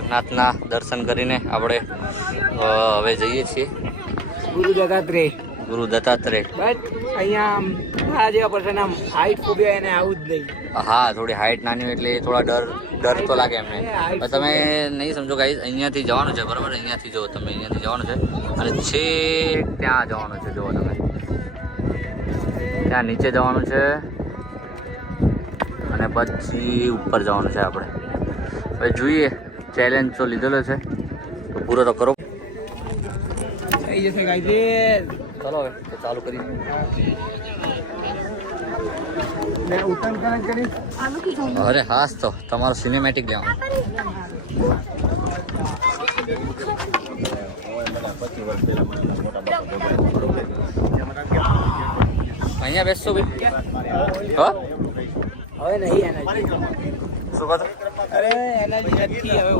નાથના દર્શન કરીને આપણે હવે જઈએ છીએ ગુરુ દત્તાત્રેય. બટ અહીંયા આ જેવા પર્સન આમ હાઈટ ખૂબ એને આવું જ નહીં. હા, થોડી હાઈટ નાની હોય એટલે થોડા ડર તો લાગે એમને. પણ તમે નહીં સમજો ગાઈસ, અહીંયાથી જવાનું છે બરાબર. અહીંયાથી જો તમે અહીંયાથી જવાનું છે અને છેક ત્યાં જવાનું છે. જુઓ તમે ત્યાં નીચે જવાનું છે અને પછી ઉપર જવાનું છે આપણે. હવે જોઈએ, ચેલેન્જ તો લીધેલો છે તો પૂરો તો કરો. થઈ જશે ગાઈસ. ચાલો હવે તો ચાલુ કરી. અરે હાસ, તો તમારો સિનેમેટિક લેવાનું. અહીંયા બેસશો ભાઈ? હા, હવે નહીં એનર્જી. શું કહો છો? અરે એનર્જી નથી હવે.